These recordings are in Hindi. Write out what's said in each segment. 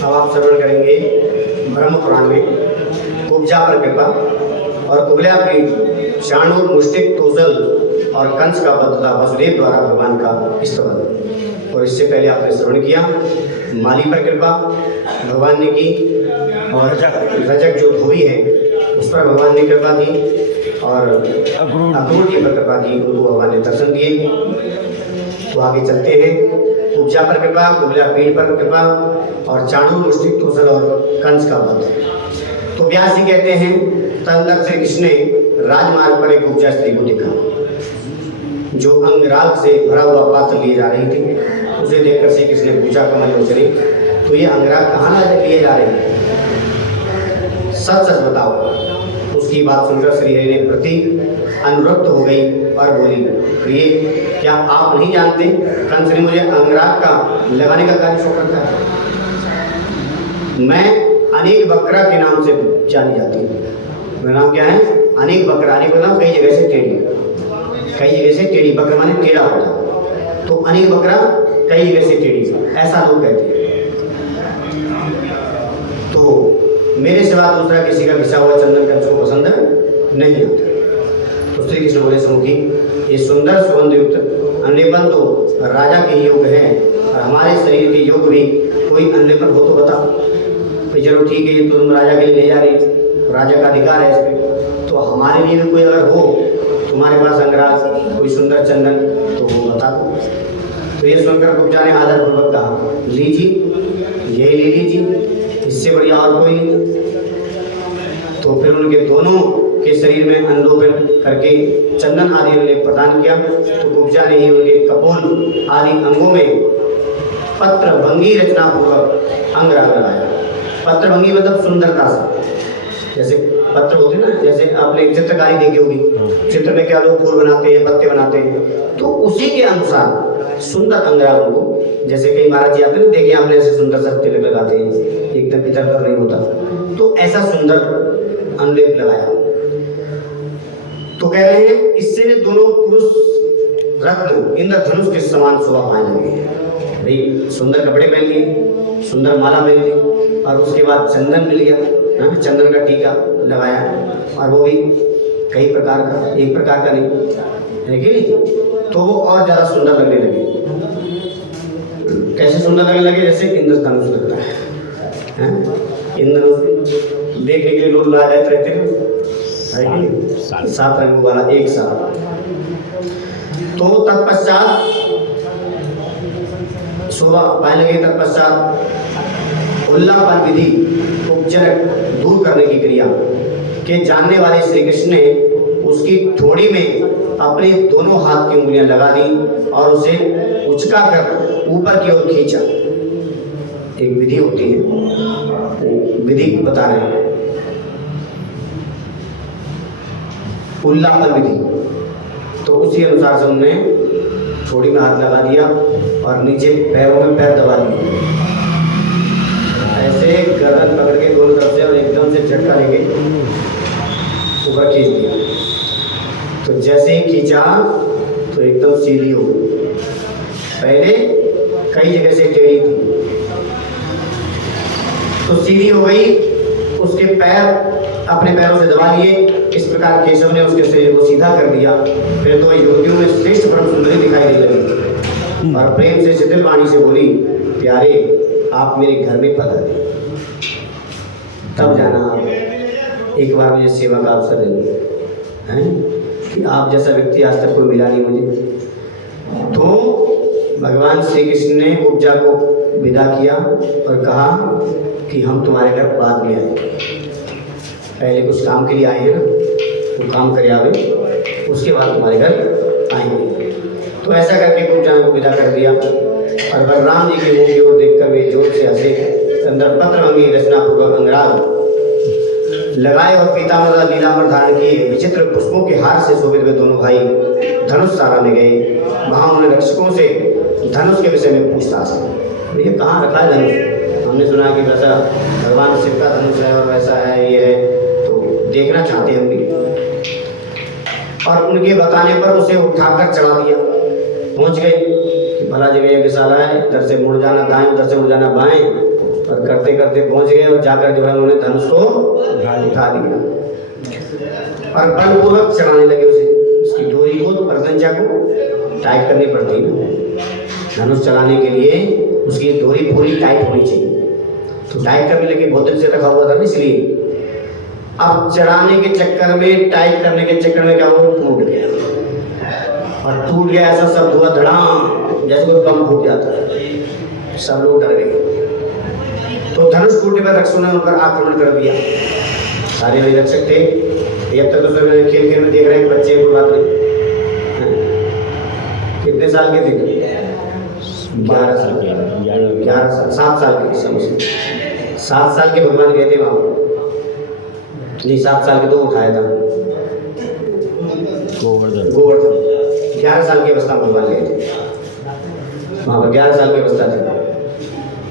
अब आप श्रवण करेंगे ब्रह्म पुराण में कुब्जा पर कृपा और कुबला की शाणूर मुष्टिक तोसल और कंस का वध था वसुदेव द्वारा भगवान का स्तवन। और इससे पहले आपने श्रवण किया माली पर कृपा भगवान ने की और रजक जो धोबी है उस पर भगवान ने कृपा की और अक्रूर जी पर कृपा की, उनको भगवान ने दर्शन दिए। तो आगे चलते हैं। कुब्जा पर कृपा, कुबला पीठ पर कृपा और चाणूर मुष्टिक तोसल और कंस का वध। तो व्यास जी कहते हैं तदंतर श्री कृष्ण ने राजमार्ग पर एक कुब्जा स्त्री को देखा जो अंगराग से भरा हुआ पात्र लिए जा रही थी। उसे देखकर श्री कृष्ण ने पूछा कमल लोचनी, तो ये अंगराग कहाँ लिए जा रहे हैं, सच सच बताओ। उसकी बात सुनकर श्री हरि ने प्रति अनुरक्त हो गई और बोली, प्रिय क्या आप नहीं जानते कंस ने मुझे अंगराग का लगाने का कार्य सौंप रखा है। मैं अनेक बकरा के नाम से जानी जाती हूँ। मेरा नाम क्या है? अनेक बकरा। अनेक मतलब कई जगह से टेढ़ी, कई जगह से टेढ़ी। बकरा माने टेढ़ा होता, तो अनेक बकरा कई जगह से टेढ़ी, ऐसा लोग कहते हैं। तो मेरे सिवा दूसरा किसी का घिसा हुआ चंदन कंस को पसंद नहीं आता। तो श्री कृष्ण बोले समुखी, ये सुंदर सुगंध युक्त अन्यपन तो राजा के योग है और हमारे शरीर के योग भी कोई अन्यपन हो तो बता। तो चलो ठीक है, ये तो तुम राजा के लिए ले जा रही, राजा का अधिकार है इस पर, तो हमारे लिए भी कोई अगर हो तुम्हारे पास अंगराग कोई सुंदर चंदन तो वो बता दो। तो ये सुनकर कुब्जा ने आदरपूर्वक कहा, लीजिए यही ले लीजिए, इससे बढ़िया और कोई नहीं। तो फिर उनके दोनों के शरीर में अंडोपन करके चंदन आदि उन्होंने प्रदान किया। तो कुब्जा ने ही उनके कपोल आदि अंगों में पत्र भंगी रचना पूर्वक अंगराग लगाया। पत्र भंगी मतलब सुंदरता से, जैसे पत्र होते हैं ना, जैसे आपने चित्रकारी देखी होगी, चित्र में क्या लोग फूल बनाते हैं, पत्ते बनाते हैं, तो उसी के अनुसार सुंदर अंगराग को, जैसे कई महाराज जी आते हैं ना, देखिए आपने ऐसे सुंदर सा तिलक लगाते हैं, एकदम इधर उधर नहीं होता, तो ऐसा सुंदर अनुलेप लगाया। तो कह रहे हैं इससे दोनों पुरुष रत्न इंद्रधनुष के समान शोभा पाने लगे। भाई सुंदर कपड़े पहन लिए, सुंदर माला पहन ली और उसके बाद चंदन मिल गया, चंदन का टीका लगाया और वो भी कई प्रकार का, एक प्रकार का नहीं, तो वो और ज़्यादा सुंदर लगने लगे। कैसे सुंदर लगने लगे? जैसे इंद्रधनुष लगता है, इंद्रधनुष देखने के लिए लोग लाए रहते हैं, 7 रंगों वाला एक साथ। तो तत्पश्चात शोभा पाने लगे। तत्पश्चात उल्लापन विधि उपचरक दूर करने की क्रिया के जानने वाले श्री कृष्ण ने उसकी थोड़ी में अपने दोनों हाथ की उंगलियां लगा दी और उसे उचका कर ऊपर की ओर खींचा। एक विधि होती है, विधि बता रहे हैं, उल्लापन विधि। तो उसी अनुसार से उन्होंने थोड़ी में हाथ लगा दिया और नीचे पैरों में पैर दबा दिए, ऐसे गर्दन पकड़ के दोनों तरफ से और एकदम से झटका लेके ऊपर खींच दिया। तो जैसे ही खींचा तो एकदम सीधी हो गई। पहले कई जगह से टेढ़ी थी, तो सीधी हो गई। उसके पैर अपने पैरों से दबा लिए। इस प्रकार केशव ने उसके शरीर को सीधा कर दिया। फिर तो युवतियों में श्रेष्ठ परम सुंदरी दिखाई देने लगी और प्रेम से शिथिल वाणी से बोली, प्यारे आप मेरे घर में पधारे, तब जाना एक बार मुझे सेवा का अवसर देंगे, हैं कि आप जैसा व्यक्ति आज तक कोई मिला नहीं मुझे। तो भगवान श्री कृष्ण ने कुब्जा को विदा किया और कहा कि हम तुम्हारे घर बाद में आए, पहले कुछ काम के लिए आए हैं ना, तो काम कर आवे, उसके बाद तुम्हारे घर आएंगे। तो ऐसा करके कुब्जा को विदा कर दिया और बलराम जी के मुंह की ओर देखकर वे जोर से हंसे। अंदर पत्र भंगी रचना पूर्वक अंगराग लगाए और पीताम्बर नीलांबर धारण किए विचित्र पुष्पों के हार से शोभित हुए दोनों भाई धनुष सारा में गए। वहाँ उन्होंने रक्षकों से धनुष के विषय में पूछताछ की, भैया कहाँ रखा है धनुष? हमने सुना कि वैसा भगवान शिव का धनुष है और वैसा है, ये है, तो देखना चाहते हैं हम भी। और उनके बताने पर उसे उठाकर चढ़ा दिया। पहुँच गए भला जगह यज्ञशाला है, इधर से मुड़ जाना दाएं, उधर से मुड़ जाना बाएं, और करते करते पहुंच गए और जाकर जो है उन्होंने धनुष को उठा दिया और बलपूर्वक चढ़ाने लगे उसे। उसकी डोरी को, प्रतंजा को टाइट करनी पड़ती है ना, धनुष चलाने के लिए उसकी डोरी पूरी टाइट होनी चाहिए, तो टाइट करने लगे, बहुत दिन से रखा हुआ था ना, इसलिए अब चढ़ाने के चक्कर में, टाइट करने के चक्कर में क्या हुआ, टूट गया। और टूट गया ऐसा शब्द हुआ धड़ाम, जैसे कोई बम फूट जाता है, सब लोग डर गए। तो धनुष टूटने पर रक्षों ने उन पर आक्रमण कर दिया। सारे वही रक्षक थे, अब तक तो सब खेल खेल में देख रहे हैं बच्चे, कोई बात नहीं। कितने साल के थे? 11 साल के, 11 साल, 7 साल के, समझ 7 साल के भगवान गए थे वहाँ, नहीं 7 साल के तो उठाया था गोवर्धन, 11 साल की अवस्था में भगवान गए थे वहाँ पर, 11 साल की अवस्था थी।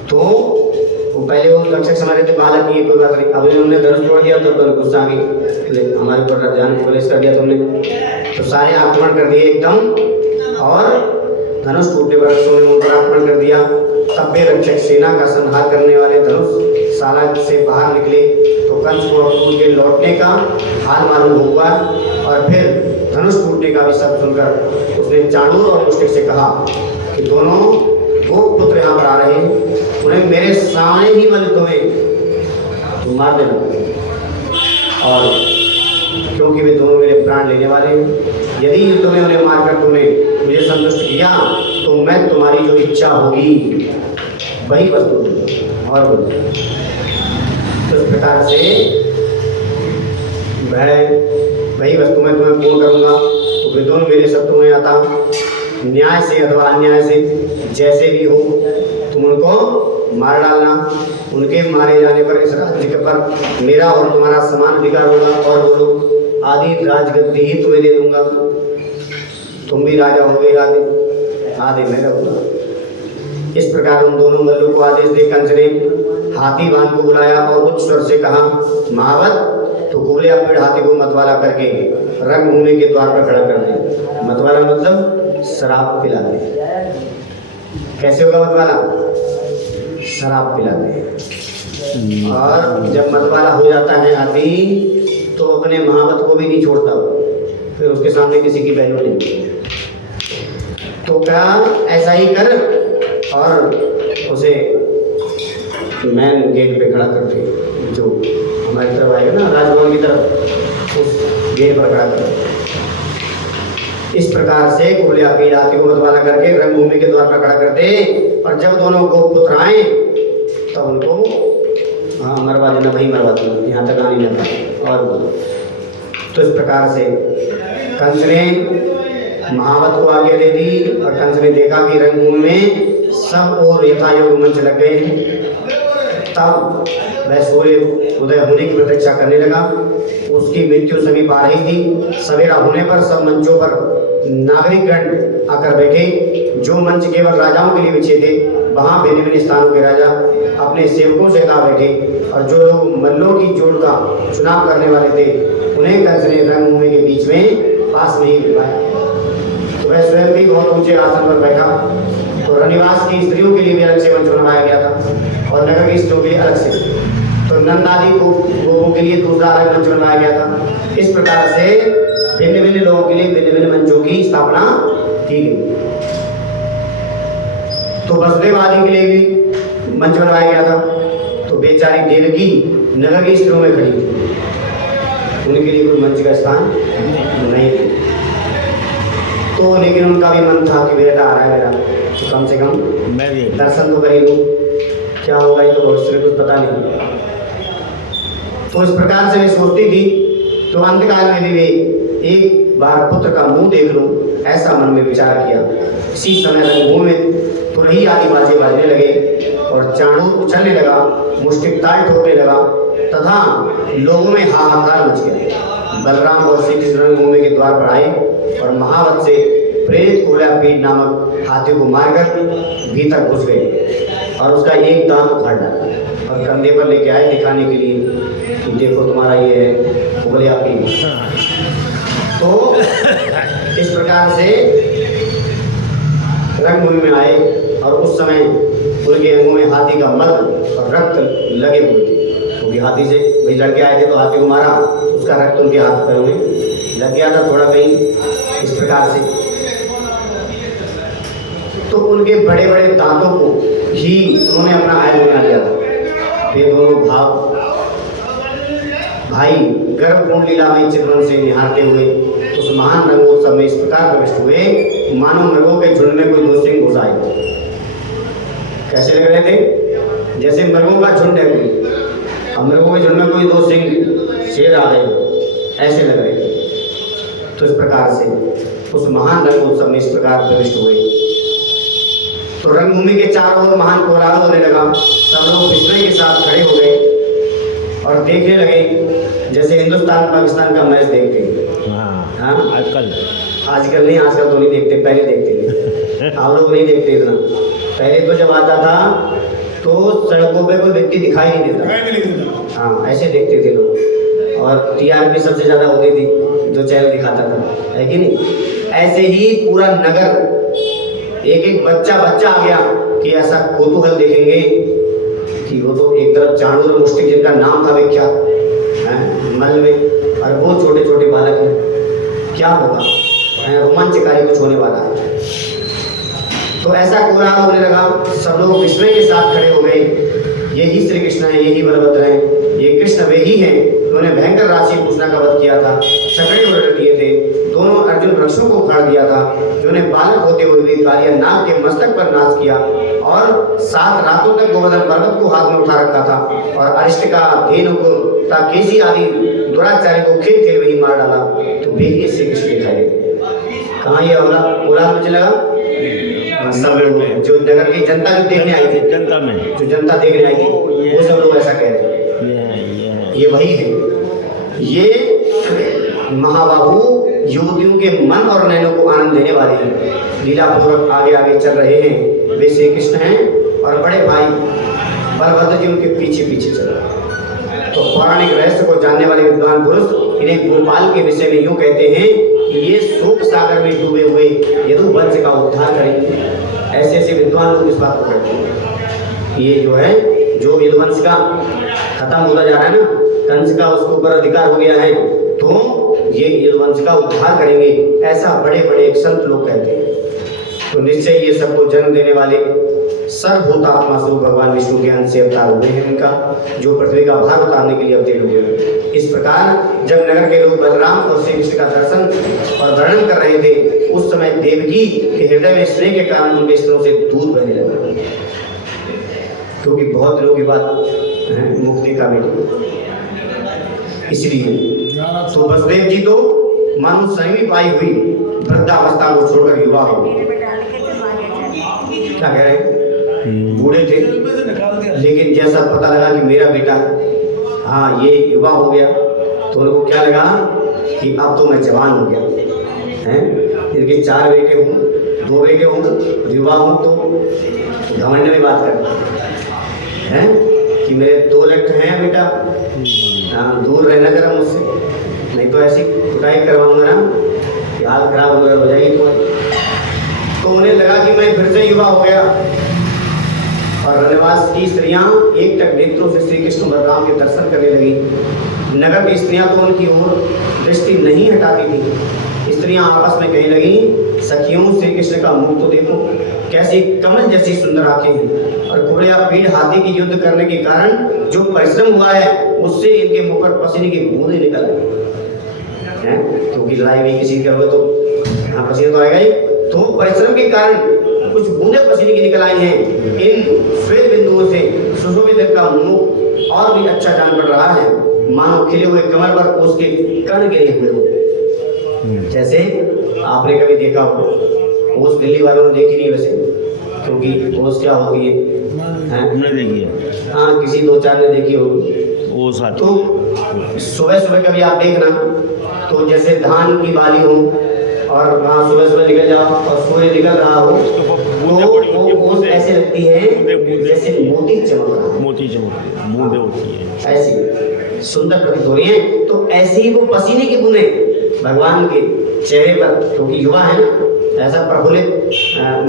तो वो पहले वो रक्षक समझ रहे थे बालक की कोई बात नहीं, अब उन्होंने धनुष तोड़ दिया तो गुस्सा आ गई, हमारे ऊपर जान प्रवेश कर दिया तुमने, तो सारे आक्रमण कर दिए एकदम, और धनुष टूटने पर रक्षों ने उन पर आक्रमण कर दिया। तब वे रक्षक सेना का संहार करने वाले धनुष शाला से बाहर निकले, तो कंस को उनके लौटने का हाल मालूम हुआ, और फिर धनुष टूटने का भी शब्द सुनकर उसने चाणूर और मुष्टिक से कहा कि दोनों वो पुत्र यहाँ पर आ रहे हैं, उन्हें मेरे सामने ही बल तुम्हें मार देना, और क्योंकि वे दोनों मेरे प्राण लेने वाले हैं, यदि युद्ध में उन्हें मारकर तुम्हें मुझे संतुष्ट किया तो मैं तुम्हारी जो इच्छा होगी वही वस्तु दूंगा। और तो इस प्रकार से वही वस्तु मैं तुम्हें पूर्ण करूँगा। तो वे दोनों मेरे शत्रु में आता, न्याय से अथवा अन्याय से जैसे भी हो तुम उनको मार डालना, उनके मारे जाने पर इस राज्य पर मेरा और तुम्हारा समान अधिकार होगा, और बोलो आदि राजगद्दी ही तुम्हें दे दूंगा, तुम भी राजा होगे, आदि मैं रहूंगा। इस प्रकार उन दोनों मल्लों को आदेश दे कंस ने हाथीवान को बुलाया और उच्च स्वर से कहा, महावत तो कुबले पेड़ हाथी को मतवाला करके रंगभूमि के द्वार पर खड़ा कर दे। मतवाला मतलब शराब पिला दे। कैसे होगा मतवाला? शराब पिला दे। और जब मतवाला हो जाता है हाथी तो अपने महावत को भी नहीं छोड़ता, फिर उसके सामने किसी की वैल्यू नहीं। तो क्या ऐसा ही कर और उसे मैन गेट पे खड़ा करके, जो हमारी तरफ आएगा ना राजभवन की तरफ, उस गेट पर खड़ा कर। इस प्रकार से कुबले अपनी हाथी को मतवाला करके रंगभूमि के द्वार पर खड़ा करते, और जब दोनों गोपुत्र आए तब उनको मरवा देना, वही मरवा देना, यहाँ तक आने लगा। और तो इस प्रकार से कंस ने महावत को आगे दे दी, और कंस ने देखा कि रंगभूमि में सब और यथायोग मंच लग गए हैं। तब वह सूर्य उदय होने की प्रतीक्षा करने लगा। उसकी मृत्यु समीप आ रही थी। सवेरा होने पर सब मंचों पर नागरिकगण आकर बैठे। जो मंच केवल राजाओं के लिए बिछे थे, वहाँ भिन्न भिन्न स्थानों के राजा अपने सेवकों से ला बैठे, और जो लोग मल्लों की जोड़ का चुनाव करने वाले थे, उन्हें कंस ने रंगभूमि के बीच में पास में ही बिठाया। तो वह स्वयं भी बहुत ऊंचे आसन पर बैठा। तो रनिवास की स्त्रियों के लिए भी अलग से मंच बनवाया गया था, और नगर की स्त्रियों के लिए अलग से। तो नंद आदि लोगों के लिए दूसरा अलग मंच बनवाया गया था। इस प्रकार से भिन्न भिन्न लोगों के लिए भिन्न भिन्न मंचों की स्थापना की गई। तो वसुदेव आदि के लिए भी मंच बनवाया गया था। तो बेचारी देवकी नगर की स्त्रियों में खड़ी थी, उनके लिए कोई मंच का स्थान नहीं था। तो लेकिन उनका भी मन था कि बेटा आ रहा है मेरा, तो कम से कम मैं भी दर्शन तो कर ही लूँ, क्या होगा ये तो भविष्य में कुछ पता नहीं। तो इस प्रकार से वे सोचती थी। तो अंतकाल में भी वे एक बार पुत्र का मुंह देख लूं, ऐसा मन में विचार किया। इसी समय रंगभूमि में तुरही आदि बाजे बाजने लगे, और चाणूर चलने लगा, मुष्टिक ताल ठोकने लगा, तथा लोगों में हाहाकार मच गया। बलराम और श्री कृष्ण रंगभूमि के द्वार पर आए, और महावत से प्रेरित कुबलापीठ नामक हाथी को मारकर भीतर घुस गए, और उसका एक दांत उखाड़ डाला, और कंधे पर लेके आए दिखाने के लिए कि देखो तुम्हारा ये है कुबलापीठ। तो इस प्रकार से रंगभूमि में आए और उस समय उनके अंगों में हाथी का मद और रक्त लगे हुए थे, क्योंकि हाथी से वही लड़के आए थे तो हाथी को मारा तो उसका रक्त उनके हाथ पैरों में लग गया था थोड़ा कहीं इस प्रकार से। तो उनके बड़े बड़े दांतों को ही उन्होंने अपना आयुध बना लिया था। वे दोनों भाई गर्भपूर्ण लीलामयी चितवन से निहारते हुए उस महान रंगोत्सव में इस प्रकार प्रविष्ट हुए मानो मृगों के झुंड में कोई दो सिंह घुस आए। कैसे लग रहे थे? जैसे मृगों का झुंड है कोई, अब मृगों के झुंड में कोई दो सिंह शेर आ गए, ऐसे लग रहे थे। तो इस प्रकार से उस महान रंगोत्सव में इस प्रकार प्रविष्ट हुए। तो रंगभूमि के चारों ओर महान कोलाहल होने लगा। सब लोग विस्मय के साथ खड़े हो गए और देखने लगे जैसे हिंदुस्तान पाकिस्तान का मैच देखते हैं। हाँ, आजकल नहीं, आजकल तो नहीं देखते, पहले देखते थे। आप लोग नहीं देखते इतना। पहले तो जब आता था तो सड़कों पे कोई व्यक्ति दिखाई नहीं देता। हाँ, ऐसे देखते थे लोग। और टीआरपी सबसे ज़्यादा होती थी जो चैनल दिखाता था, है कि नहीं? ऐसे ही पूरा नगर एक एक बच्चा आ गया कि ऐसा कौतूहल देखेंगे कि वो तो एक तरफ चाणूर मुष्टिक जिनका नाम था विख्यात मल में, और वो छोटे छोटे बालक हैं, क्या होगा? रोमांचकारी कुछ होने वाला है। तो ऐसा कोलाहल होने लगा, सब लोग विस्मय के साथ खड़े हो गए। यही श्री कृष्ण है, यही बलभद्र हैं, ये कृष्ण वे ही हैं। उन्होंने भयंकर राशि पूछना का वध किया था, सकड़े उलट दिए थे, दोनों अर्जुन वृक्षों को उखाड़ दिया था, जिन्होंने बालक होते हुए भी कालिया नाग के मस्तक पर नाच किया और 7 रातों तक गोवर्धन पर्वत को हाथ में उठा रखा था और अरिष्टिका, धेनुक, ताकेसी आदि दुराचार्य को खेल खेल वही मार डाला। तो वे ही श्री कृष्ण दिखाई देते। कहाँ ये कोलाहल मचने लगा? सब लोग जो नगर की जनता जो देखने आई थी, जो जनता देखने आई थी, वो सब लोग ऐसा कह रहे हैं ये वही है। ये महाबाहु युवतियों के मन और नैनों को आनंद देने वाले हैं, लीला पूर्वक आगे आगे चल रहे हैं। वे श्री कृष्ण हैं और बड़े भाई बलभद्र जी उनके पीछे पीछे चल रहे हैं। तो पौराणिक रहस्य को जानने वाले विद्वान पुरुष इन्हें गोपाल के विषय में यूँ कहते हैं कि ये शोक सागर में डूबे हुए यदुवंश का उद्धार करेंगे। ऐसे ऐसे विद्वान लोग इस बात को कहते हैं। ये जो है, जो यदुवंश का खत्म होता जा रहा है ना, कंस का उसके ऊपर अधिकार हो गया है, तो ये यदुवंश का उद्धार करेंगे, ऐसा बड़े बड़े एक संत लोग कहते हैं। तो निश्चय ये सबको जन्म देने वाले सर्वभूतात्मा स्वरूप भगवान विष्णु के अंश से अवतार हुए हैं उनका, जो पृथ्वी का भार उतारने के लिए अवतीर्ण हुए हैं। इस प्रकार जब नगर के लोग बलराम और श्री कृष्ण का दर्शन और वर्णन कर रहे थे, उस समय देवकी के हृदय में स्नेह के कारण उनके स्तनों से दूध बहने लगा, क्योंकि बहुत दिनों के बाद मुक्ति का मिली। इसलिए तो वसुदेव जी तो मानो संयमी पाई हुई वृद्धावस्था को छोड़कर युवा हो गए। क्या कह रहे हैं? बूढ़े थे, लेकिन जैसा पता लगा कि मेरा बेटा हाँ ये युवा हो गया, तो उनको क्या लगा कि अब तो मैं जवान हो गया हैं। इनके 4 बेटे हों, 2 बेटे हों, युवा हों, तो घमंड में बात करते हैं कि मेरे 2 लट्ठ हैं बेटा, हाँ दूर रहना जरा मुझसे, नहीं तो ऐसी कुटाई करवाऊंगा ना कि हालत खराब हो जाएगी तुम्हारी। तो उन्हें लगा कि मैं फिर से युवा हो गया। और रनवास की स्त्रियां एक टक नेत्रों से श्री कृष्ण बलराम के दर्शन करने लगी। नगर की स्त्रियां तो उनकी ओर दृष्टि नहीं हटाती थी। स्त्रियां आपस में कहने लगी, सखियों श्री कृष्ण का मुख तो देखो, कैसी कमल जैसी सुंदर आंखें हैं, और घोड़े या पीढ़ हाथी की युद्ध करने के कारण जो परिश्रम हुआ है उससे इनके मुख पर पसीने की बूंदें निकल आई हैं, क्योंकि लड़ाई भी किसी करोगे तो हाँ पसीना तो आएगा ही। तो परिश्रम के कारण कुछ बूंदें पसीने की निकल आई हैं। इन श्वेत बिंदुओं से सुशोभित का मुख और भी अच्छा जान पड़ रहा है, मानो खिले हुए कमल पर उसके कण गिरे हुए हो। जैसे आपने कभी देखा हो, ओस दिल्ली वालों ने देखी नहीं वैसे, क्योंकि ओस क्या होती है हमने देखी है, हाँ किसी 2-4 ने देखी होगी ओस। तो सुबह सुबह कभी आप देखना, तो जैसे धान की बाली हो और वहाँ सुबह सुबह निकल जाओ और सूर्य निकल रहा हो, तो वो ओस ऐसे लगती है जैसे मोती चमक रहा है, मोती चमक बूंदें होती है, ऐसी सुंदर प्रतीत हो रही है। तो ऐसे ही वो पसीने की बूंदें भगवान के चेहरे पर, क्योंकि युवा है ना, ऐसा प्रफुल्लित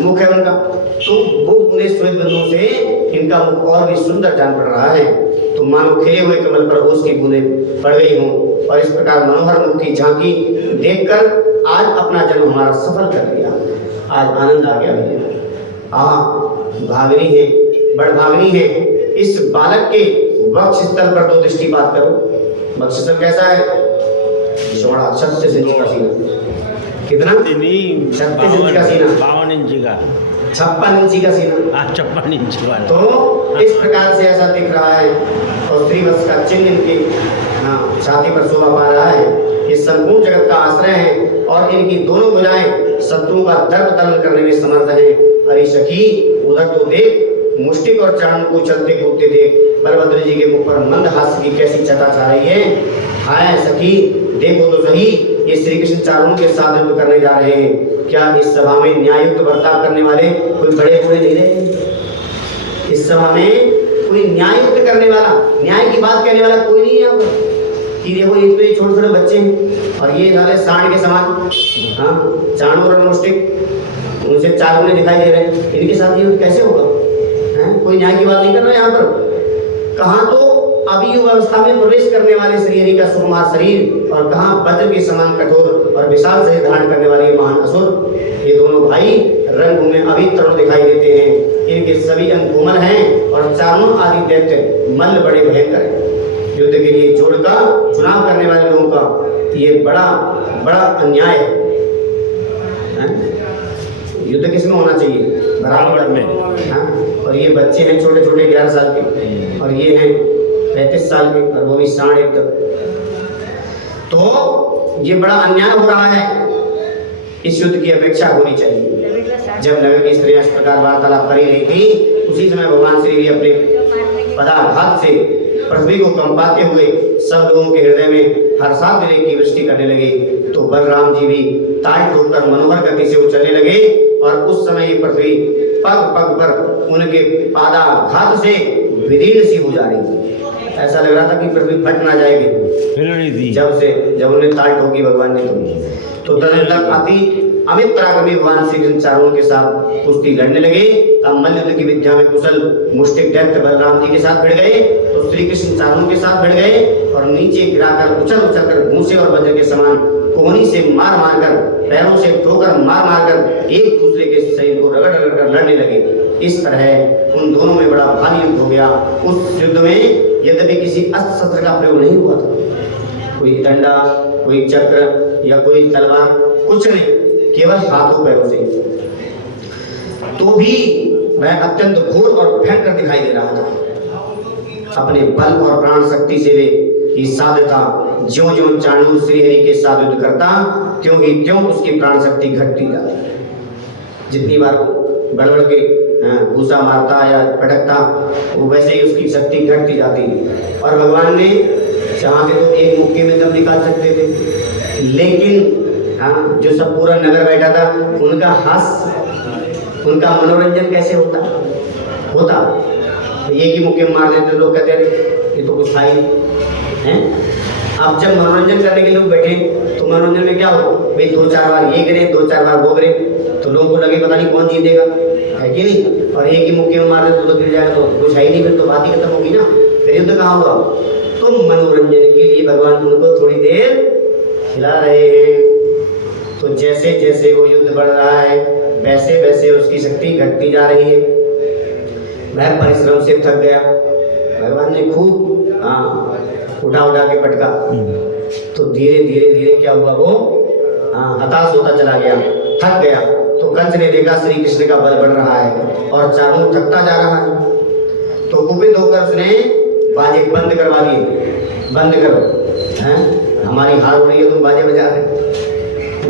मुख है उनका। तो वो बूंदे श्वेत बिंदुओं से इनका मुख और भी सुंदर जान पड़ रहा है। तो मानो खिले हुए कमल पर ओस की बूंदें पड़ गई हों। और इस प्रकार मनोहर मुख की झांकी देखकर आज अपना जन्म हमारा सफल कर लिया। आज आनंद आ गया भैया। भागनी है, बड़भागनी है। इस बालक के वक्ष स्थल पर दो दृष्टिपात करो। वक्ष स्थल कैसा है? जोड़ा 36 इंच का सीना। कितना? 36 इंच का सीना। 52 इंच का। 56 इंच का सीना। 56 इंच का। तो इस प्रकार से ऐसा दिख रहा है। और स्त्रीवत्स का चिन्ह इनकी छाती पर शोभा पा रहा है। ये संपूर्ण जगत का आश्रय है और इनकी दोनों भुजाएं शत्रुओं का दर्प तलन करने में समर्थ है। अरे सखी, उधर तो देख, मुष्टिक और चाणूर को चलते कूदते देख। बलभद्र जी के मुख पर मंद हास्य की कैसी चटा छा रही है। हाय सखी, देखो तो सही, ये श्री कृष्ण चाणूर के साथ युद्ध करने जा रहे हैं। क्या इस सभा में न्यायुक्त बर्ताव करने वाले कोई बड़े बूढ़े नहीं रहे? इस सभा में कोई न्यायुक्त करने वाला, न्याय की बात कहने वाला कोई नहीं है यहाँ पर। कि देखो ये तो ये छोटे छोटे बच्चे हैं और ये साले सांड के समान, चाणूर और मुष्टिक उनसे चार गुने दिखाई दे रहे हैं। इनके साथ ये कैसे होगा? कोई न्याय की बात नहीं कर रहा है यहाँ पर। कहाँ तो अभी युग अवस्था में प्रवेश करने वाले श्रीहरि का सुकुमार शरीर और कहाँ वज्र के समान कठोर और विशाल शरीर धारण करने वाले महान असुर। ये दोनों भाई रंग में अभी तरुण दिखाई देते हैं। इनके सभी अंग कोमल हैं और चारों आदि दैत्य मल्ल बड़े भयंकर हैं। युद्ध के लिए जोड़ का चुनाव करने वाले लोगों का ये बड़ा बड़ा अन्याय है। युद्ध किसमें होना चाहिए? बराबर में। और ये बच्चे हैं छोटे छोटे 11 साल के और ये हैं 35 साल के और वो भी सांड एकदम। तो ये बड़ा अन्याय हो रहा है। इस युद्ध की अपेक्षा होनी चाहिए। जब नगर की स्त्रियां इस प्रकार वार्तालाप कर रही थी, उसी समय भगवान श्री अपने पदाघात से पृथ्वी को कंपाते हुए सब लोगों के हृदय में हर्षातिरेक की वृष्टि करने लगे। तो बलराम जी भी ताड़ ठोककर मनोहर गति से उछलने लगे और उस समय ये पृथ्वी पग पग पर उनके पादाघात से विदीर्ण सी हो जा रही थी। ऐसा लग रहा था कि पृथ्वी फट ना जाएगी जब उन्हें ताड़ ठोकी भगवान ने। तो तदनंतर अति अमित पराक्रमी भगवान श्री कृष्ण चारों के साथ कुश्ती लड़ने लगे। तब मल्ल युद्ध की विद्या में कुशल मुष्टिक दैत्य बलराम जी के साथ भिड़ गए तो श्री कृष्ण चारों के साथ भिड़ गए और नीचे गिराकर उछल उछल कर भूसे और वज्र के समान कोहनी से मार मार कर, पैरों से ठोकर मार मार कर एक दूसरे के शरीर को रगड़ रगड़ कर लड़ने लगे। इस तरह उन दोनों में बड़ा भारी युद्ध हो गया। उस युद्ध में यद्यपि किसी अस्त्र शस्त्र का प्रयोग नहीं हुआ था, कोई डंडा, कोई चक्र या कोई तलवार, कुछ नहीं, केवल हाथों पैरों से। तो भी वह अत्यंत घोर और भयंकर दिखाई दे रहा था। अपने बल और प्राण शक्ति से वे की साध्यता ज्यों ज्यों चाणूर श्रीहरि के साथ युद्ध करता त्यों ही त्यों उसकी प्राण शक्ति घटती जाती। जितनी बार गड़बड़ के भूसा मारता या पटकता वो वैसे ही उसकी शक्ति घटती जाती। और भगवान ने चाहते तो एक मुक्के में दम निकाल सकते थे, लेकिन जो सब पूरा नगर बैठा था उनका उनका मनोरंजन कैसे होता? एक ही मुक्के में मार देते, लोग कहते हैं ये तो कुछ था ही है। अब जब मनोरंजन करने के लोग बैठे तो मनोरंजन में क्या हो भाई, 2-4 बार ये गिरे 2-4 बार वो गिरे तो लोगों को लगे पता नहीं कौन जीतेगा, है कि नहीं। और एक ही मुक्के में मार देते तो गिर जाएगा तो कुछ है ही नहीं, फिर तो बात ही खत्म होगी ना, फिर युद्ध कहाँ हुआ। तो मनोरंजन के लिए भगवान उनको थोड़ी देर खिला रहे हैं। तो जैसे जैसे वो युद्ध बढ़ रहा है वैसे वैसे उसकी शक्ति घटती जा रही है। वह परिश्रम से थक गया। भगवान ने खूब उठा के पटका तो धीरे धीरे धीरे क्या हुआ, वो हताश होता चला गया, थक गया। तो कंस ने देखा श्री कृष्ण का बल बढ़ रहा है और चारों थकता जा रहा है। तो कुपित होकर उसने बाजे बंद करवा दिए। बंद करो, हमारी हार हो रही है, तुम बाजे बजा रहे,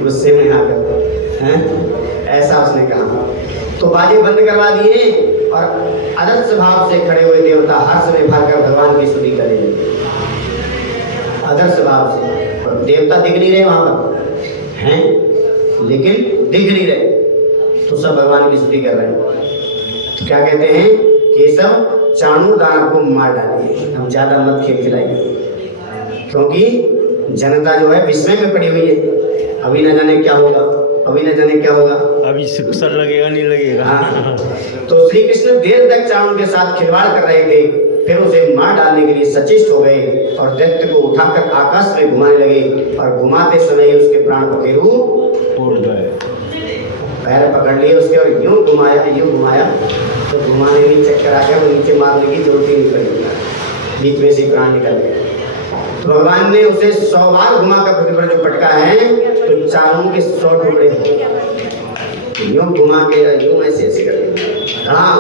गुस्से में आकर ऐसा उसने कहा। तो बाजे बंद करवा दिए और आदर्श भाव से खड़े हुए देवता हर्ष में भरकर भगवान की स्तुति करने लगे। आदर्श भाव से, और देवता दिख नहीं रहे वहां पर हैं, लेकिन दिख नहीं रहे, तो सब भगवान की स्तुति कर रहे हैं। तो क्या कहते हैं, केशव चाणूर दानव को मार डालिए, हम ज्यादा मत खेल खिलाइए, क्योंकि जनता जो है विस्मय में पड़ी हुई है, अभी न जाने क्या होगा। अभी न जाने क्या होगा, अभी सर लगेगा नहीं लगेगा। हाँ। तो श्री कृष्ण देर तक चारों के साथ खिलवाड़ कर रहे थे, फिर उसे मार डालने के लिए सचेष्ट हो गए और दैत्य को उठाकर आकाश में घुमाने लगे और घुमाते समय उसके प्राण पखेरु टूट गए। पैर पकड़ लिए उसके और यूं घुमाया तो घुमाने में चक्कर आ गया, वो नीचे मारने की जरूरत ही नहीं पड़ी, बीच में से प्राण निकल गए। तो भगवान ने उसे 100 बार घुमाकर पृथ्वी पर जो पटका है तो चारों के 100 टुकड़े हो, यूं घुमा के यूं ऐसे ऐसे कर हाँ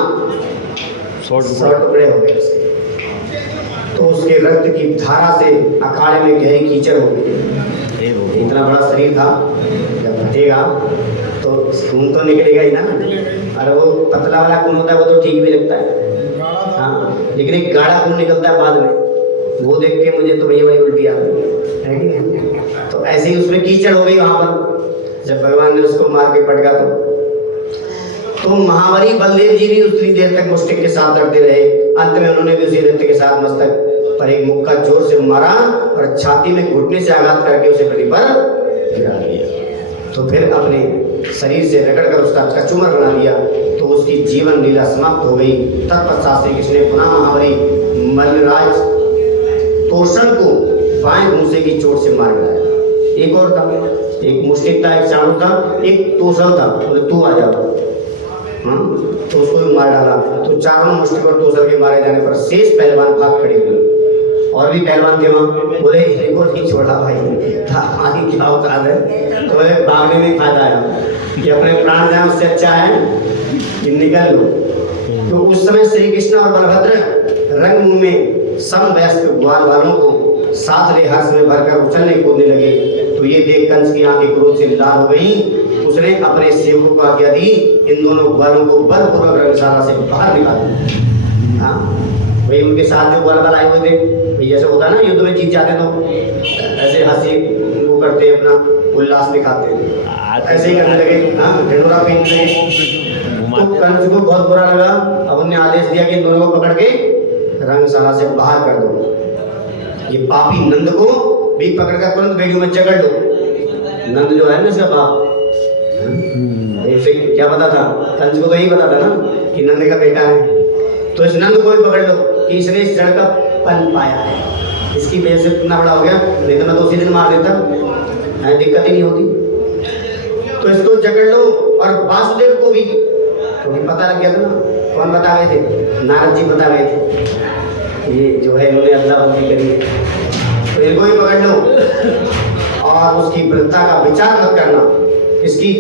100 टुकड़े हो गए उसके। तो उसके रक्त की धारा से अखाड़े में गहरी कीचड़ हो गई। इतना बड़ा शरीर था, जब फटेगा तो खून तो निकलेगा ही ना। अरे वो पतला वाला खून होता है वो तो ठीक भी लगता है, हाँ, लेकिन एक गाढ़ा खून निकलता है बाद में, वो देख के मुझे तो भैया उल्टी आ गई है कि नहीं। तो ऐसे ही उसमें कीचड़ हो गई वहां पर, जब भगवान ने उसको मार के पटका तो महाबली बलदेव जी भी उतनी देर तक मुष्टिक के साथ लड़ते रहे। अंत में उन्होंने भी उसी दैत्य के साथ मस्तक पर एक मुक्का जोर से मारा और छाती में घुटने से आघात करके उसे पृथ्वी पर गिरा दिया। तो फिर अपने शरीर से रगड़कर उसका कचूमर बना दिया, तो उसकी जीवन लीला समाप्त हो गई। तत्पश्चात श्री कृष्ण ने पुनः महाबली मल्लराज तोषण को बाएं घूंसे की चोट से मार गिराया। एक और था, एक मुष्टिक था, एक चाणूक था, एक तोषण था, बोले तू आ जाओ, तो उसको भी मार डाला। तो चारों मुष्टिक और तोषण के मारे जाने पर शेष पहलवान भाग खड़े हुए, और भी पहलवान थे वहाँ, बोले इनको नहीं छोड़ा भाई, हमारी क्या औकात है, तो भागने में फायदा है कि अपने प्राण जाए उससे अच्छा है कि निकल लो। तो उस समय श्री कृष्ण और बलभद्र रंगभूमि में समवयस्क ग्वाल वालों को साथ ले हर्ष में भरकर उछलने कूदने लगे। तो ये देख कंस की आंखें क्रोध से लाल हो गई। उसने अपने सेवकों को आज्ञा दी, इन दोनों ग्वालों को बलपूर्वक रंगशाला से बाहर निकाल दिया। हाँ, वही उनके साथ जो ग्वाल आए हुए थे, जैसे होता है ना युद्ध में जीत जाते तो ऐसे हंसी वो करते अपना उल्लास दिखाते, ऐसे ही करने लगे, हाँ ढिंडोरा पीटने लगे। तो कंस को बहुत बुरा लगा। अब उन्होंने आदेश दिया कि इन दोनों को पकड़ के रंगशाला से बाहर कर दो। ये पापी नंद को भी पकड़कर तुरंत बेड़ियों में जकड़ दो। नंद जो है ना इसका बाप, इसे क्या पता था, कंस को तो यही पता था ना कि नंद का बेटा है। तो इस नंद को भी पकड़ लो कि इसने इस जड़ का पन पाया है, इसकी वजह से इतना बड़ा हो गया, नहीं तो मैं तो उसी दिन मार देता, दिक्कत ही नहीं होती। तो इसको जकड़ लो और वासुदेव को भी, क्योंकि पता लग गया था ना, कौन बता गए थे, नारद जी बता गए थे, ये जो है इन्होंने अदला बदली करी है, तो इनको भी पकड़ लो और उसकी वृद्धता का विचार मत करना। इसकी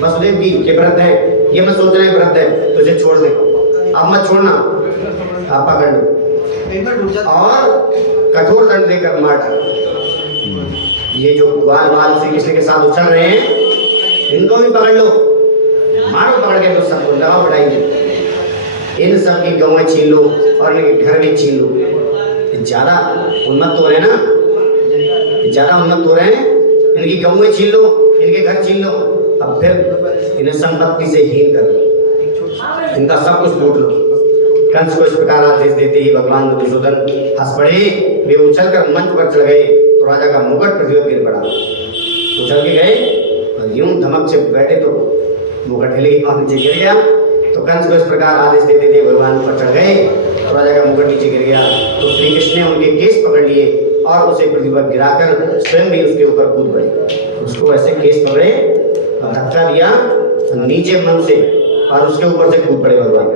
वसुदेव की के व्रत है, ये मत सोच रहे व्रत है तो इसे छोड़ दे, अब मत छोड़ना, आप पकड़ लो और कठोर दंड देकर मार डालो। ये जो बाल बाल श्री कृष्ण के साथ उछल रहे हैं, इनको भी पकड़ लो, मारो पकड़ के, तो सबको लगाओ बढ़ाइए, इन सब की गौएं छीन लो और इनके घर भी छीन लो। ज्यादा उन्नत हो रहे हैं ना, ज्यादा उन्नत हो रहे हैं, इनकी गौएं छीन लो, इनके घर छीन लो, अब फिर इन्हें संपत्ति से हीन कर लो, इनका सब कुछ लूट लो। कंस को इस प्रकार आदेश देते ही भगवान मधुसूदन हंस पड़े। वे उछलकर मंच पर चढ़ गए तो राजा का मुकुट पृथ्वी पर गिर पड़ा। उछल के गए और यूं धमक से बैठे तो मुकुट हिले और नीचे गिर गया। तो कंस को इस प्रकार आदेश देते थे, भगवान पर चढ़ गए तो राजा का मुकुट नीचे गिर गया। तो श्री कृष्ण ने उनके केस पकड़ लिए और उसे पृथ्वी पर गिराकर स्वयं भी उसके ऊपर कूद पड़े। उसको ऐसे केस पकड़े और धक्का दिया नीचे मन से और उसके ऊपर से कूद पड़े भगवान,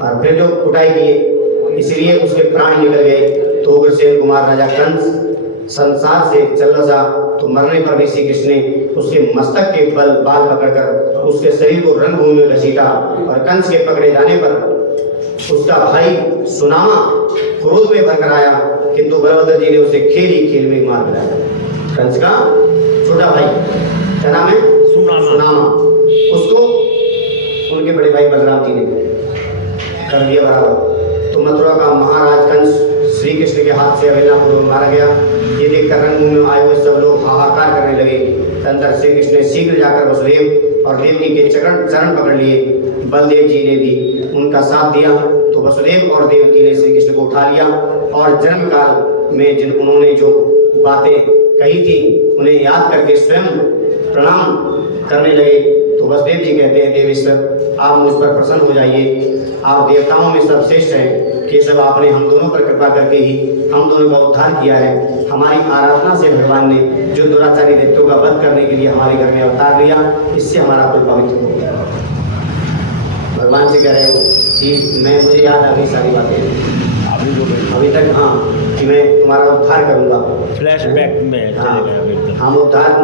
और फिर जो कुटाई किए, इसलिए उसके प्राण निकल गए। तो उग्रसेन कुमार राजा कंस संसार से चल रहा, तो मरने पर भी श्री कृष्ण ने उसके मस्तक के बाल पकड़कर उसके शरीर को रणभूमि में घसीटा, और कंस के पकड़े जाने पर उसका भाई सुनामा क्रोध में भरकर आया, किंतु बलभद्र जी ने उसे खेल ही खेल में मार गिराया। कंस का छोटा भाई, क्या नाम है, सुनामा, उसको उनके बड़े भाई बलराम जी ने कर दिया बराबर। तो मथुरा का महाराज कंस श्री कृष्ण के हाथ से अभिलापूर्वक मारा गया। ये देखकर रणभूमि में आए हुए सब लोग हाहाकार करने लगे। तदंतर श्री कृष्ण ने शीघ्र जाकर वसुदेव और देवकी के चरण पकड़ लिए। बलदेव जी ने भी उनका साथ दिया। तो वसुदेव और देवकी ने श्री कृष्ण को उठा लिया और जन्म काल में उन्होंने जो बातें कही थी उन्हें याद करके स्वयं प्रणाम करने लगे तो वसुदेव जी कहते हैं, देवेश्वर आप मुझ पर प्रसन्न हो जाइए, आप देवताओं में सर्वश्रेष्ठ हैं, केशव आपने हम दोनों पर कृपा करके ही हम दोनों का उद्धार किया है। हमारी आराधना से भगवान ने जो दुराचारी दैत्यों का वध करने के लिए हमारे घर में अवतार लिया, इससे हमारा कुल पवित्र हो गया। भगवान से कह रहे हो कि मुझे याद आ गई सारी बातें अभी तक, हाँ, कि मैं तुम्हारा उद्धार करूंगा। फ्लैशबैक में चले गए अभी तक। हम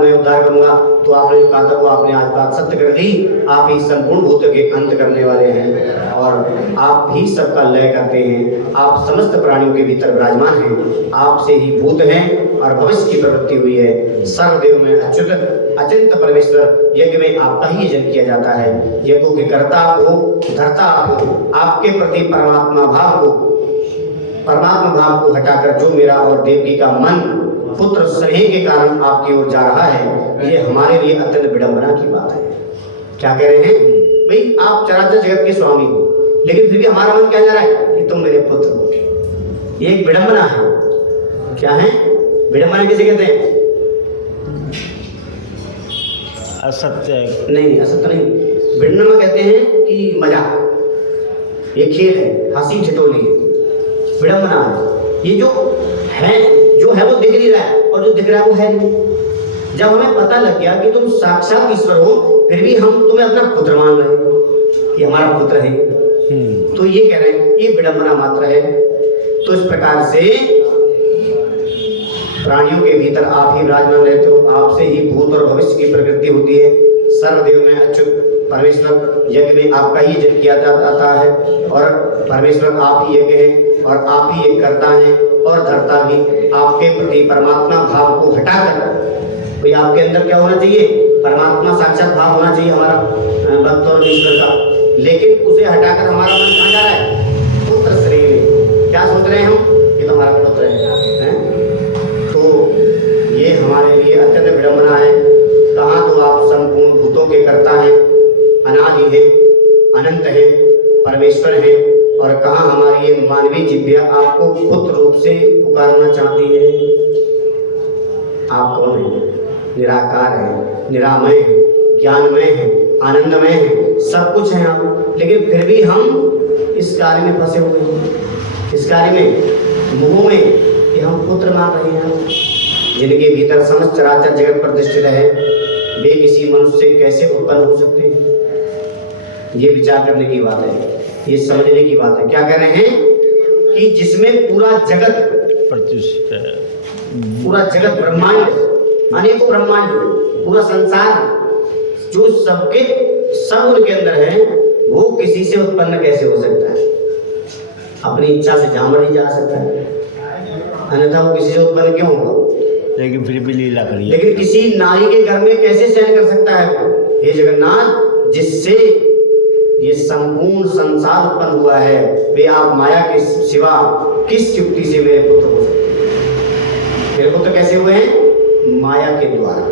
मैं उद्धार करूंगा। तो आपने जो कहा था वो आपने आज बात सत्य कर दी। आप ही संपूर्ण भूत के अंत करने वाले हैं और आप ही सबका लय करते हैं। आप समस्त प्राणियों के भीतर विराजमान हैं। आपसे ही भूत हैं और भविष्य की प्रवृत्ति हुई है। सर्वदेव में अच्युत अचिंत परमेश्वर यज्ञ में आपका ही यजन किया जाता है। यज्ञों के कर्ता आप हो, धर्ता आप हो। आपके प्रति परमात्मा भाव को हटाकर जो मेरा और देवकी का मन पुत्र स्नेह के कारण आपकी ओर जा रहा है, ये हमारे लिए अत्यंत विडंबना की बात है। क्या कह रहे हैं भाई, आप चराचर जगत के स्वामी हो, लेकिन फिर भी हमारा मन क्या जा रहा है कि तुम मेरे पुत्र हो। ये एक विडंबना है। क्या है विडंबना? किसे कहते हैं? असत्य नहीं, असत्य नहीं। विडंबना कहते हैं कि मजाक, ये खेल है, हंसी ठिठोली है, विडंबना है। ये जो है वो दिख नहीं रहा है और जो दिख रहा है वो है नहीं। जब हमें पता लग गया कि तुम साक्षात ईश्वर हो, फिर भी हम तुम्हें अपना पुत्र मान रहे हैं कि हमारा पुत्र है, तो ये कह रहे हैं ये विडंबना मात्र है। तो इस प्रकार से प्राणियों के भीतर आप ही विराजमान रहते हो। आपसे ही भूत और भविष्य की प्रकृति होती है। सर्वदेव में अच्युत परमेश्वर यज्ञ में आपका ही यजन किया जाता है और परमेश्वर आप ही यज्ञ हैं और आप ही एक करता है और धर्ता भी। आपके प्रति परमात्मा भाव को हटाकर, तो आपके अंदर क्या होना चाहिए? परमात्मा साक्षात भाव होना चाहिए हमारा भक्त और ईश्वर का, लेकिन उसे हटाकर हमारा मन कहाँ जा रहा है? पुत्र श्रेय में। क्या सोच रहे हैं हम? ये तो हमारा पुत्र है? तो ये हमारे लिए अत्यंत विडंबना है। कहाँ तो आप संपूर्ण भूतों के कर्ता हैं, अनादि हैं, अनंत हैं, परमेश्वर हैं, और कहाँ हमारी ये मानवीय जिह्वा आपको पुत्र रूप से पुकारना चाहती है। आप कौन हैं? निराकार है, निरामय है, ज्ञानमय है, आनंदमय है, सब कुछ है आप, लेकिन फिर भी हम इस कार्य में फंसे हुए हैं, इस कार्य में, मोह में, कि हम पुत्र मान रहे हैं। जिनके भीतर समस्त चराचर जगत प्रतिष्ठित है, वे किसी मनुष्य से कैसे उत्पन्न हो सकते हैं? ये विचार करने की बात है, ये समझने की बात है। क्या कह रहे हैं कि जिसमें पूरा जगत प्रतिष्ठित है, पूरा जगत ब्रह्मांड, अनेकों ब्रह्मांड, पूरा संसार, जो सबके सब उनके अंदर है, वो किसी से उत्पन्न कैसे हो सकता है? अपनी इच्छा से जहां नहीं जा सकता है, अन्यथा वो किसी से उत्पन्न क्यों होगा? लेकिन फिर भी लीला करी। लेकिन किसी नारी के घर में कैसे शयन कर सकता है? हे जगन्नाथ, जिससे ये संपूर्ण संसार उत्पन्न हुआ है, वे आप माया के सिवा किस युक्ति से मेरे पुत्र हो सकते हैं? मेरे पुत्र कैसे हुए हैं? माया के द्वारा।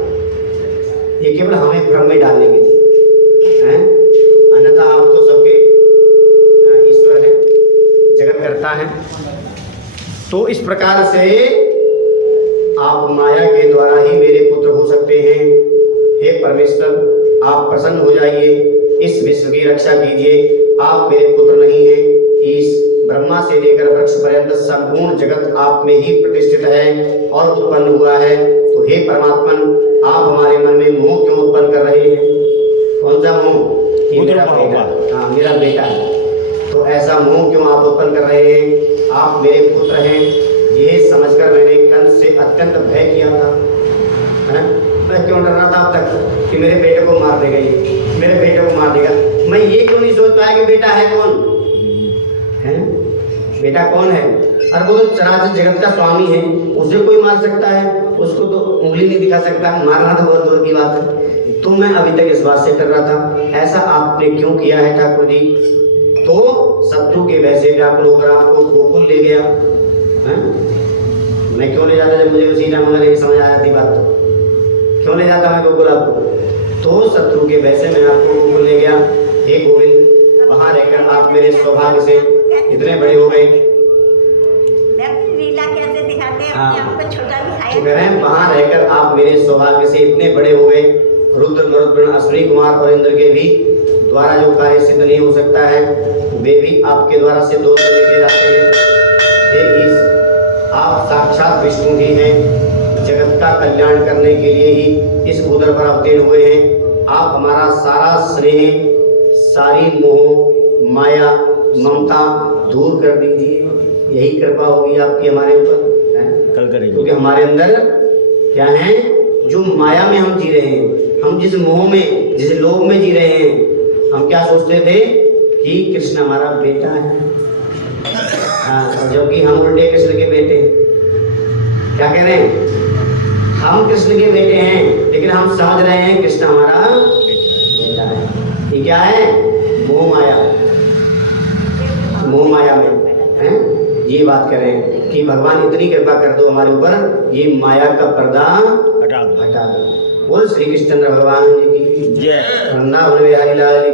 ये केवल हमें भ्रम में डालने के लिए हैं, अन्यथा आप तो सबके ईश्वर हैं, जगत करता है। तो इस प्रकार से आप माया के द्वारा ही मेरे पुत्र हो सकते हैं। हे परमेश्वर, आप प्रसन्न हो जाइए, इस विश्व की रक्षा कीजिए। आप मेरे पुत्र नहीं हैं। इस ब्रह्मा से लेकर वृक्ष पर्यंत संपूर्ण जगत आप में ही प्रतिष्ठित है और उत्पन्न हुआ है। तो हे परमात्मन, आप हमारे मन में मोह क्यों उत्पन्न कर रहे हैं? कौन सा मोह? ये मेरा बेटा, हाँ मेरा बेटा है। तो ऐसा मोह क्यों आप उत्पन्न कर रहे हैं? आप मेरे पुत्र हैं, ये समझकर मैंने कंस से अत्यंत भय किया था। मैं क्यों डर रहा था अब तक कि मेरे बेटे को मार देगा, ये मेरे बेटे को मार देगा। मैं ये क्यों नहीं सोच पाया कि बेटा है कौन है? बेटा कौन है? और वो तो चराचर जगत का स्वामी है, उसे कोई मार सकता है, उसको तो उंगली नहीं दिखा सकता, मारना तो बहुत दूर की बात है। तो मैं अभी तक इस बात से कर रहा था, ऐसा आपने क्यों किया है ठाकुर जी? तो शत्रु के वैसे व्याकुल होकर आपको गोकुल ले गया है? मैं क्यों ले जाता? जब मुझे उसी टाइम अगर ये समझ आ जाती बात, तो क्यों ले जाता मैं गोकुल आपको? तो शत्रु के वैसे मैं आपको गोकुल ले गया। हे गोविंद, वहां रहकर आप मेरे सौभाग्य से इतने बड़े हो गए। हाँ, तो कह रहे हैं वहां रहकर आप मेरे सौभाग्य से इतने बड़े हो गए रुद्र मरुद्गण अश्विनी कुमार और इंद्र के भी द्वारा जो कार्य सिद्ध नहीं हो सकता है वे भी आपके द्वारा सिद्ध होकर लेके जाते हैं। हे ईश, आप साक्षात विष्णु ही हैं, जगत का कल्याण करने के लिए ही इस भूतल पर अवतीर्ण हुए हैं। आप हमारा सारा स्नेह, सारी मोह, माया, ममता दूर कर दीजिए। यही कृपा होगी आपकी हमारे ऊपर, हैं? कल करेंगे। क्योंकि हमारे अंदर क्या है, जो माया में हम जी रहे हैं, हम जिस मोह में, जिस लोभ में जी रहे हैं, हम क्या सोचते थे कि कृष्ण हमारा बेटा है, हाँ, जबकि हम उल्टे कृष्ण के बेटे हैं। क्या कह रहे हैं, हम कृष्ण के बेटे हैं, लेकिन हम समझ रहे हैं कृष्ण हमारा बेटा है। ये क्या है, मोह माया, मोह माया में हैं। ये बात कर रहे हैं कि भगवान इतनी कृपा कर दो हमारे ऊपर, ये माया का पर्दा हटा दो। हटा दो। बोल श्री कृष्ण भगवान जी की जय। वृंदावन बिहारी लाल